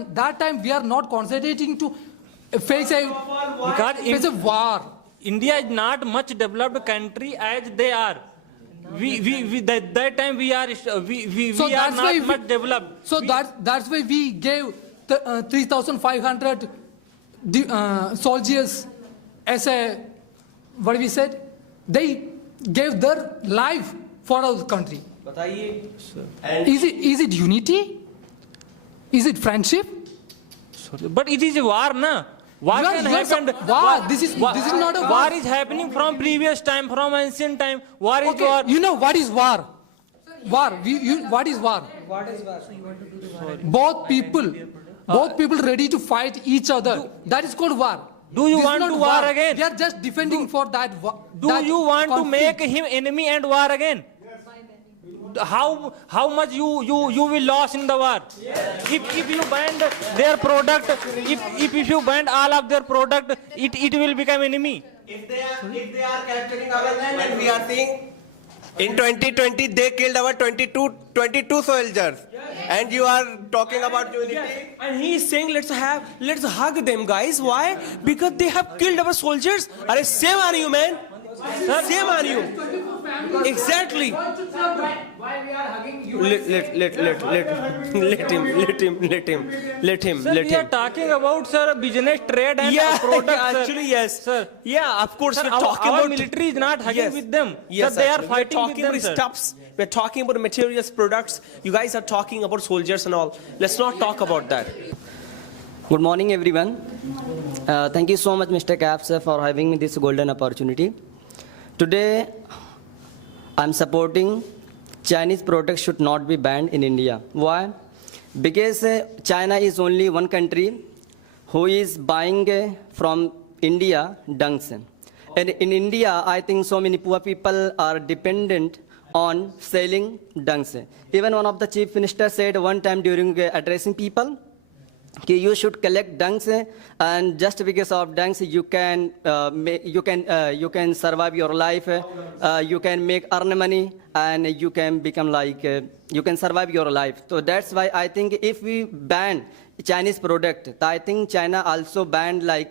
not concentrating to face a war. India is not much developed country as they are. That time we are not much developed. So that's why we gave 3,500 soldiers as a, what we said? They gave their life for our country. Is it unity? Is it friendship? But it is a war, na? War can happen. War. This is not a war. War is happening from previous time, from ancient time. War is war. You know what is war? War. What is war? Both people ready to fight each other. That is called war. Do you This is want not to war again? They are just defending for that. Do you want to make him enemy and war again? how much you will lose in the war. If you ban their product, if you ban all of their product, it will become enemy. If they are capturing our land and we are seeing in 2020 they killed our 22 soldiers, and you are talking about unity. Yes. And he is saying let's hug them, guys. Why? Because they have killed our soldiers. Are same on you, man. Same on you. Exactly. Why we are hugging you? Let him. Sir, we are talking about, sir, business, trade and product. Actually, yes. Sir. Yeah, of course. Sir, we're talking our about military is not hugging with them. Yes, sir, they are actually. fighting We're talking with them, about sir. stuffs. We're talking about materials, products. You guys are talking about soldiers and all. Let's not talk about that. Good morning, everyone. Thank you so much, Mr. Kaf, sir, for having me this golden opportunity. Today, I'm supporting Chinese products should not be banned in India. Why? Because China is only one country who is buying from India dunks. And in India, I think so many poor people are dependent on selling dunks. Even one of the chief ministers said one time during addressing people, you should collect dunks, and just because of dunks you can survive your life, you can earn money, and you can become like you can survive your life. So that's why I think if we ban Chinese product, I think China also banned like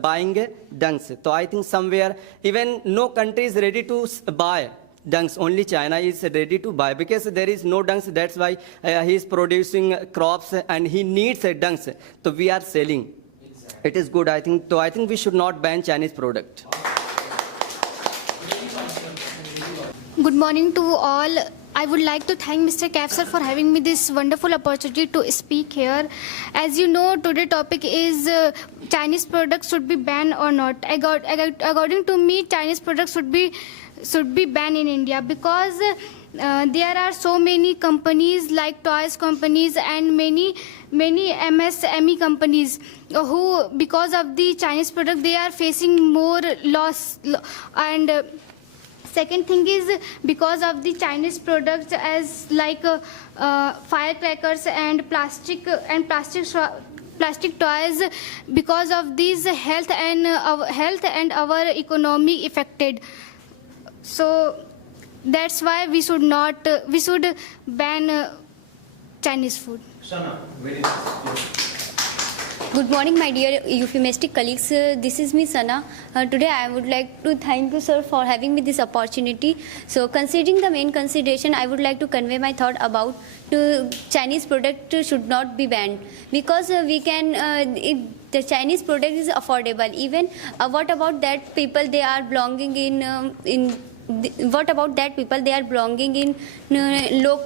buying dunks. So I think somewhere even no country is ready to buy dunks, only China is ready to buy because there is no dunks. That's why he is producing crops and he needs dunks. So we are selling. It is good, I think. So I think we should not ban Chinese product. Good morning to all. I would like to thank Mr. Kaf sir for having me this wonderful opportunity to speak here. As you know, today's topic is Chinese products should be banned or not. According to me, Chinese products should be banned in India because there are so many companies like toys companies and many MSME companies who, because of the Chinese product, they are facing more loss. And second thing is because of the Chinese products as like firecrackers and plastic toys, because of these health and our economy affected. So that's why we should ban Chinese food. Good morning, my dear euphemistic colleagues. This is me, Sana. Today I would like to thank you, sir, for having me this opportunity. So, considering the main consideration, I would like to convey my thought about Chinese product should not be banned because we can. The Chinese product is affordable. Even what about that people they are belonging what about that people they are belonging in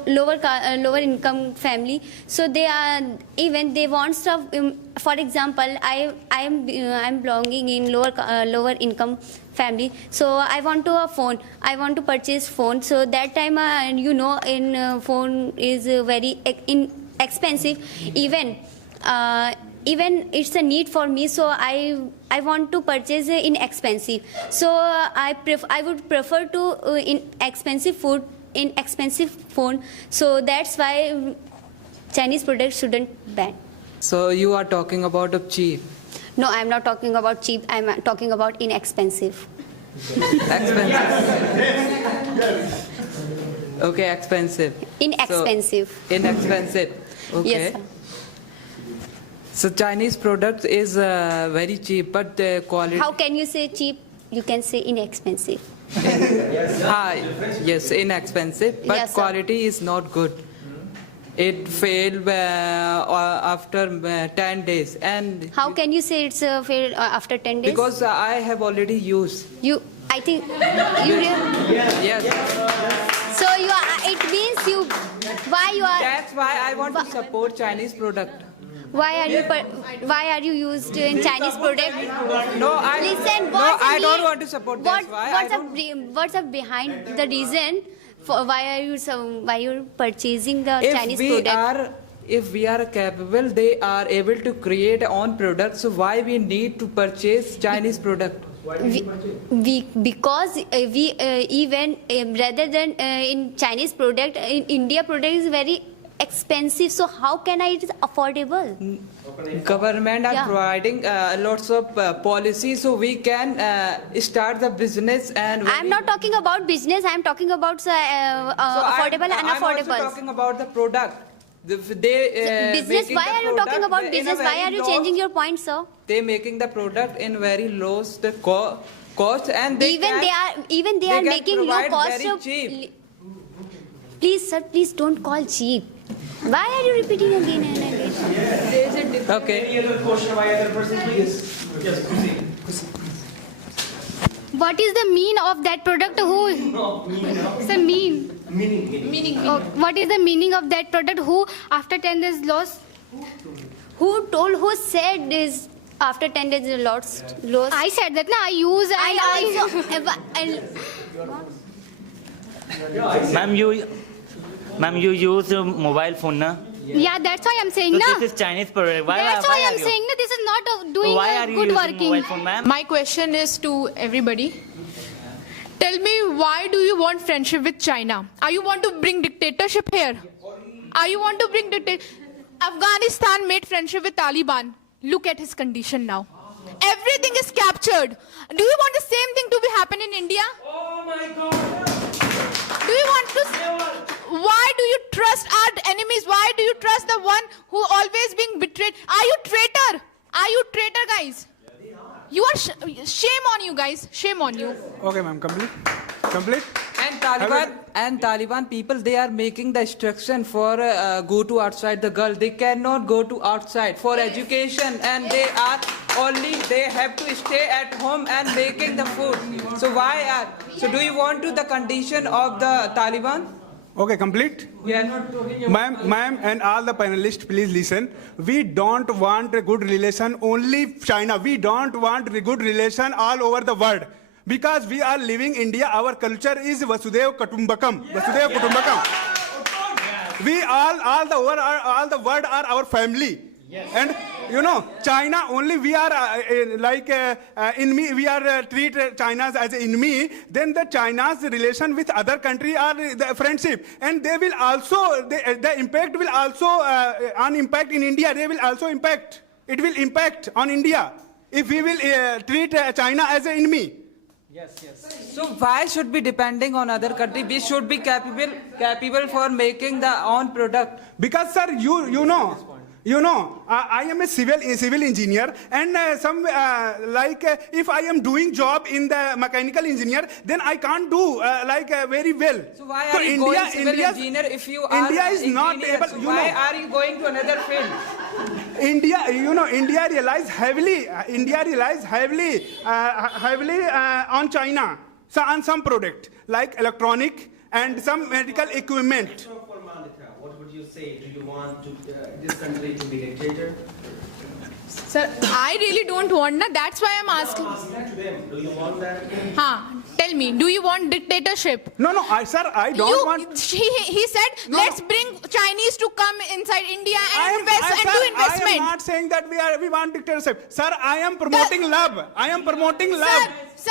lower income family, so they are even they want stuff. For example, I'm belonging in lower income family, so I want I want to purchase phone. So that time in phone is very expensive. Even it's a need for me, so I want to purchase inexpensive. So I would prefer to inexpensive food in expensive phone. So that's why Chinese products shouldn't ban. So you are talking about cheap? No, I'm not talking about cheap. I'm talking about inexpensive. Expensive. Okay, expensive. Inexpensive. So, inexpensive. Okay. Yes, sir. So Chinese product is very cheap, but the quality. How can you say cheap? You can say inexpensive. Yes, inexpensive, but Yes, sir. quality is not good. It failed after 10 days, and How can you say it's failed after 10 days? because I have already used. I think you Yes. So it means why you are. That's why I want to support Chinese product. Why are you used in Chinese product? No, Listen, I don't want to support. That's why what's up behind the reason for why you're purchasing the Chinese product? If we are capable, they are able to create own products. So why we need to purchase Chinese product? Because we even rather than in Chinese product, in India product is very expensive. So how can I? It is affordable. Government are Yeah. providing lots of policies, so we can start the business. And I am not talking about business. I am talking about affordable and I'm also unaffordable. talking about the product. They Business. making Why the are you talking product about in a business? Why very are you low- changing your point, sir? They making the product in very low cost, and they Even can, they are can making low provide cost very of. cheap. Please, sir, please don't call cheap. Why are you repeating again and again? There is a difference. Okay. Any other question by other person, please? Yes, proceed. What is the mean of that product? Who? It's a mean. Meaning. Oh, what is the meaning of that product? Who after 10 days lost? Who said this after 10 days you lost? I said that. Na, I use. I also. Ma'am, you use a mobile phone, na? Yeah, that's why I'm saying. So Na. this is Chinese product. That's why I'm saying. Na, this is not doing Why are you good using working. mobile phone, ma'am? My question is to everybody. Tell me, why do you want friendship with China? Are you want to bring dictatorship here? Are you want to bring Afghanistan made friendship with Taliban. Look at his condition now. Everything is captured. Do you want the same thing to be happen in India? Oh my God. Do you want to? Why do you trust our enemies? Why do you trust the one who always being betrayed? Are you traitor? Are you traitor, guys? You are shame on you, guys. Shame on you. Okay, ma'am, complete. Complete. And Taliban people, they are making the instruction for go to outside the girl. They cannot go to outside for education, and they have to stay at home and making the food. So so do you want to the condition of the Taliban? Okay, complete. We are not talking Ma'am, and all the panelists, please listen. We don't want a good relation only China. We don't want a good relation all over the world. Because we are living India, our culture is Vasudhaiva Kutumbakam. Vasudhaiva Kutumbakam. We all the world are our family. And you know, China only we are enemy. We are treat China as an enemy. Then the China's relation with other country are the friendship, and they will also the impact will also on impact in India. They will also impact. It will impact on India if we will treat China as an enemy. Yes. So why should be depending on other country? We should be capable for making the own product. Because sir, you know, I am a civil engineer, and if I am doing job in the mechanical engineer, then I can't do very well. So why are you going civil engineer if you are India is not engineer? able. So why are you going to another field? India relies heavily on China. So on some product like electronic and some medical equipment. What would you say? Do you want this country to be dictator? Sir, I really don't want that. That's why I'm asking. To them. Do you want that? Tell me, do you want dictatorship? No, I don't want. He said, let's bring Chinese to come inside India and invest and do investment. I am not saying that we want dictatorship. Sir, I am promoting love. I am promoting love. Sir,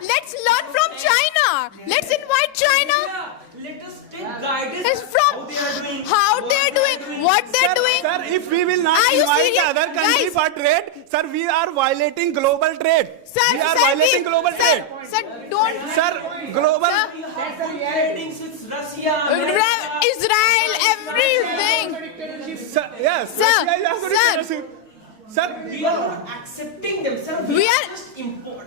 let's learn from China. Let's invite China. Let us take guidance From how they are doing, what they are doing. Sir, if we will not Are you invite serious? the other country Guys. for trade, sir, we are violating global trade. We are violating global trade. Sir, don't. Sir, global. ratings with Russia, Israel, everything. Sir, yes. Sir, Russia is also sir. dictatorship. Sir, we are not accepting them, sir. We are- just import.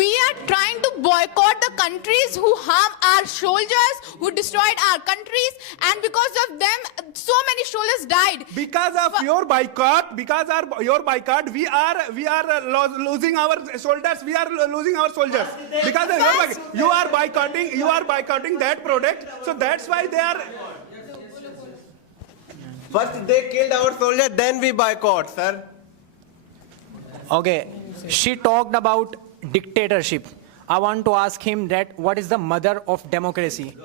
We are trying to boycott the countries who harm our soldiers, who destroyed our countries, and because of them, so many soldiers died. because of your boycott, we are losing our soldiers. We are losing our soldiers because of your boycott. You are boycotting that product. So that's why they are. First they killed our soldiers, then we boycott, sir. Okay, she talked about dictatorship. I want to ask him that what is the mother of democracy?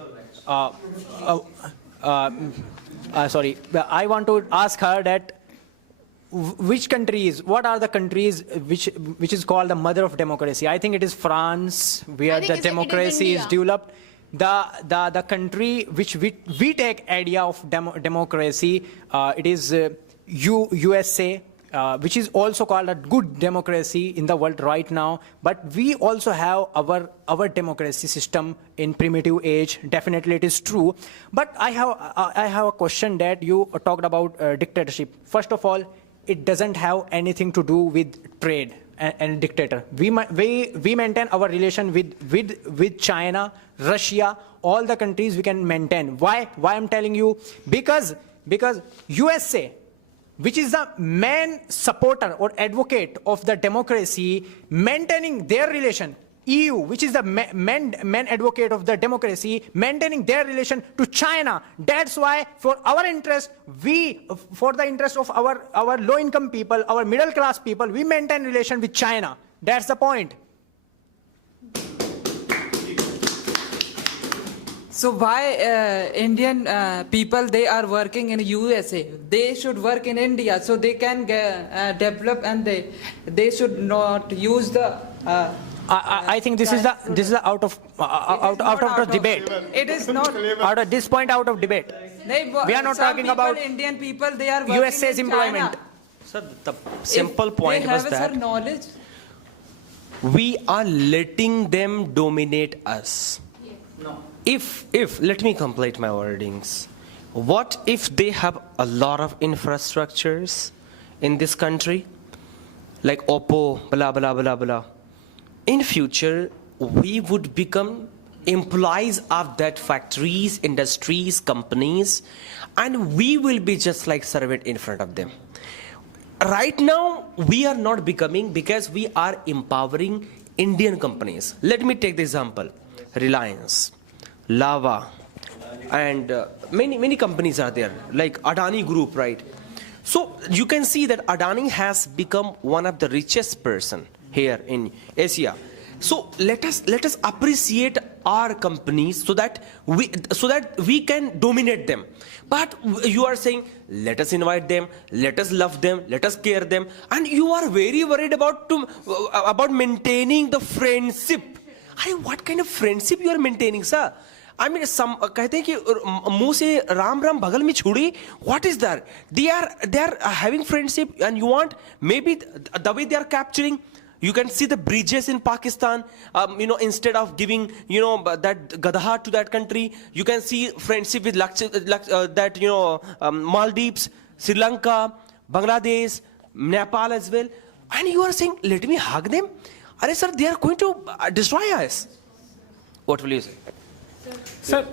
Sorry, I want to ask her that which countries, what are the countries which is called the mother of democracy? I think it is France, where think the it is democracy is India. developed. The country which we take idea of democracy, it is USA, which is also called a good democracy in the world right now. But we also have our democracy system in primitive age. Definitely, it is true. But I have a question that you talked about dictatorship. First of all, it doesn't have anything to do with trade and dictator. We maintain our relation with China, Russia, all the countries we can maintain. Why I'm telling you? Because USA, which is the main supporter or advocate of the democracy, maintaining their relation. EU, which is the main advocate of the democracy, maintaining their relation to China. That's why, for our interest, for the interest of our low-income people, our middle-class people, we maintain relation with China. That's the point. So why Indian people, they are working in USA? They should work in India so they can develop, and they should not use the. I think this is the out of debate. It is not. Out of this point, out of debate. We are not talking about Indian people. They are working USA's in employment. China. Sir, the simple point they have was that knowledge. we are letting them dominate us. If let me complete my wordings. What if they have a lot of infrastructures in this country, like Oppo, blah blah blah blah. In future, we would become employees of that factories, industries, companies, and we will be just like servant in front of them. Right now, we are not becoming, because we are empowering Indian companies. Let me take the example: Reliance, Lava, and many companies are there, like Adani Group, right? So you can see that Adani has become one of the richest person here in Asia. So let us appreciate our companies so that we can dominate them. But you are saying, let us invite them, let us love them, let us care them, and you are very worried about maintaining the friendship. What kind of friendship you are maintaining, sir? I mean, some कहते हैं कि मुंह से राम राम बगल में छुड़ी. What is that? They are having friendship, and you want maybe the way they are capturing. You can see the bridges in Pakistan. Instead of giving that Gadha to that country, you can see friendship with Maldives, Sri Lanka, Bangladesh, Nepal as well. And you are saying, let me hug them. Arey sir, they are going to destroy us. What will you say? Sir,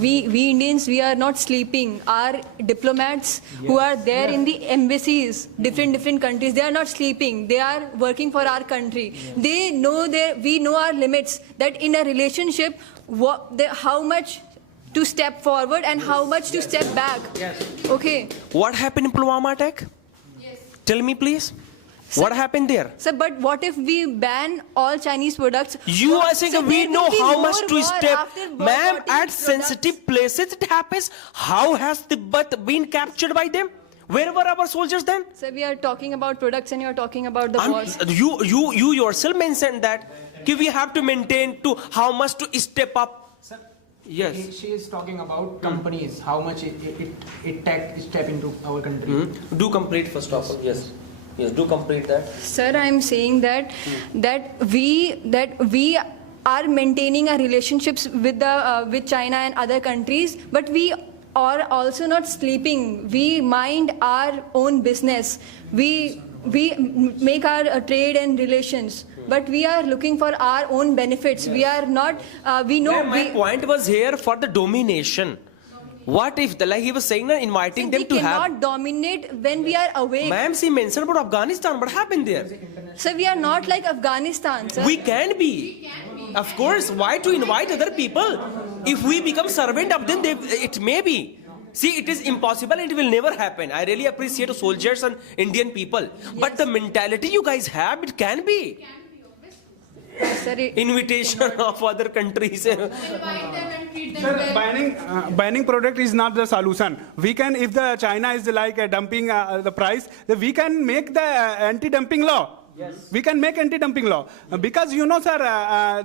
we Indians, we are not sleeping. Our diplomats who are there in the embassies, different countries, they are not sleeping. They are working for our country. They know we know our limits. That in a relationship, how much to step forward and how much to step back. Yes. Okay. What happened in Pulwama attack? Yes. Tell me, please. What happened there? Sir, but what if we ban all Chinese products? You are saying we know how much to step. Ma'am, at products. sensitive places it happens. How has Tibet been captured by them? Where were our soldiers then? Sir, we are talking about products and you are talking about the wars. You yourself mentioned that we have to maintain to how much to step up. Sir, yes. She is talking about companies, how much it step into our country. Do complete first of all. Yes. Yes, do complete that. Sir, I am saying that we are maintaining our relationships with China and other countries, but we are also not sleeping. We mind our own business. We make our trade and relations, but we are looking for our own benefits. Yes. We are not. We know. My point was here for the domination. What if, like he was saying, inviting them to have... We cannot dominate when we are awake. Ma'am, she mentioned about Afghanistan. What happened there? So we are not like Afghanistan, sir. We can be. Of course. Why to invite other people? If we become servant of them, it may be. See, it is impossible and it will never happen. I really appreciate soldiers and Indian people. Yes. But the mentality you guys have, it can be. Sir, invitation of other countries. Invite them and treat them Sir, well. banning product is not the solution. We can, if the China is like dumping the price, then we can make the anti-dumping law. Yes. We can make anti-dumping law because you know, sir,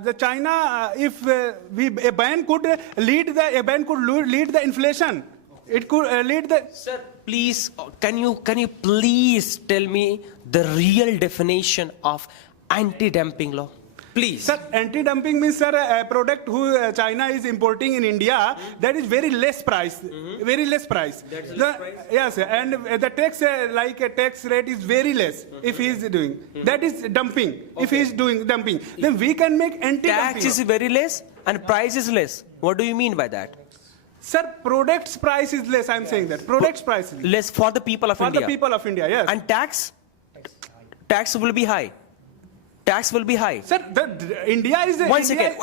the China, if a ban could lead the inflation. It could lead the. Sir, please, can you please tell me the real definition of anti-dumping law? Please. Sir, anti-dumping means, sir, a product who China is importing in India, that is very less price, very less price. Yes, and the tax, like a tax rate is very less if he is doing. That is dumping. If he is doing dumping, then we can make anti-dumping. Tax is very less and price is less. What do you mean by that? Sir, product's price is less, I'm saying that. Product's price is Less for the people of India. For the people of India, yes. And tax will be high. Tax will be high. Sir, India is... One second.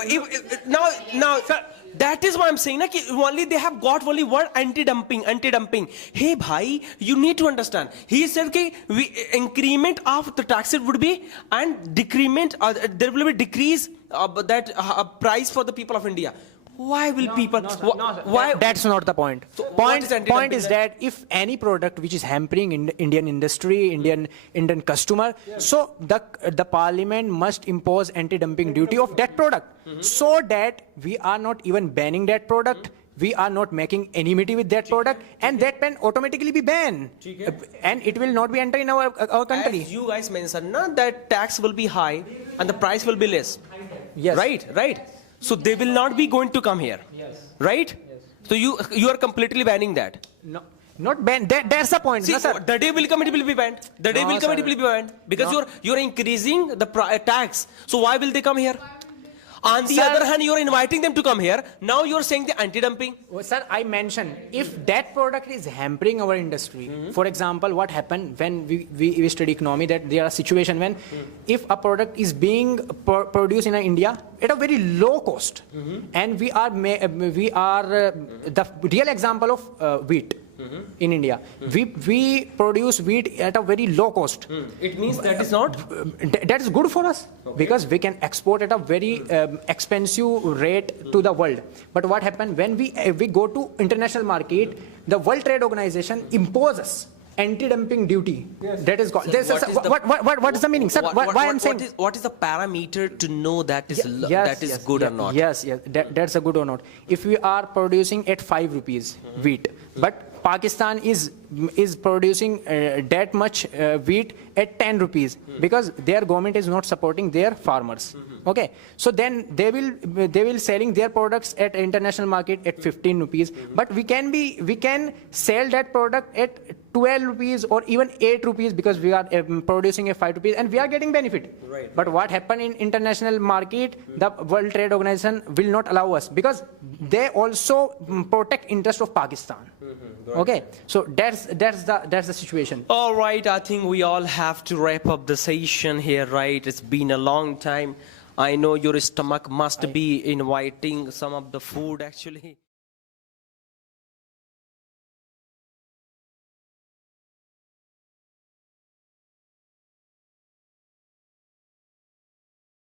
Now, sir, that is what I'm saying. Only they have got only word anti-dumping. Hey, bhai, you need to understand. He said that increment of the taxes would be and decrement, there will be decrease that price for the people of India. Why will people? Why? That's not the point. So what is anti-dumping point is that if any product which is hampering Indian industry, Indian customer, so the parliament must impose anti-dumping duty of that product, so that we are not even banning that product. We are not making enmity with that product, and that can automatically be banned, and it will not be enter in our country. As you guys mentioned, that tax will be high and the price will be less. Yes. Right. So they will not be going to come here. Yes. Right? Yes. So you are completely banning that. No, not banned. That's the point. See, no, sir. The day will come, it will be banned. The day will come, it will be banned because you're increasing the tax. So why will they come here? On the other hand, you're inviting them to come here. Now you're saying the anti-dumping. Well, sir, I mentioned if that product is hampering our industry. For example, what happened when we study economy, that there are situations when if a product is being produced in India at a very low cost, and we are the real example of wheat. In India, we produce wheat at a very low cost. It means that is not. That is good for us because we can export at a very expensive rate to the world. But what happened when we go to international market? The World Trade Organization imposes anti-dumping duty. Yes. That is called. What is the meaning, sir? Why I'm saying? What is the parameter to know that is good or not? Yes, that's a good or not. If we are producing at 5 rupees wheat, but Pakistan is producing that much wheat at 10 rupees because their government is not supporting their farmers. Okay, so then they will selling their products at international market at 15 rupees. But we can sell that product at 12 rupees or even 8 rupees because we are producing at 5 rupees and we are getting benefit. Right. But what happened in international market, the World Trade Organization will not allow us because they also protect interest of Pakistan. Okay, so that's the situation. All right, I think we all have to wrap up the session here, right? It's been a long time. I know your stomach must be inviting some of the food actually.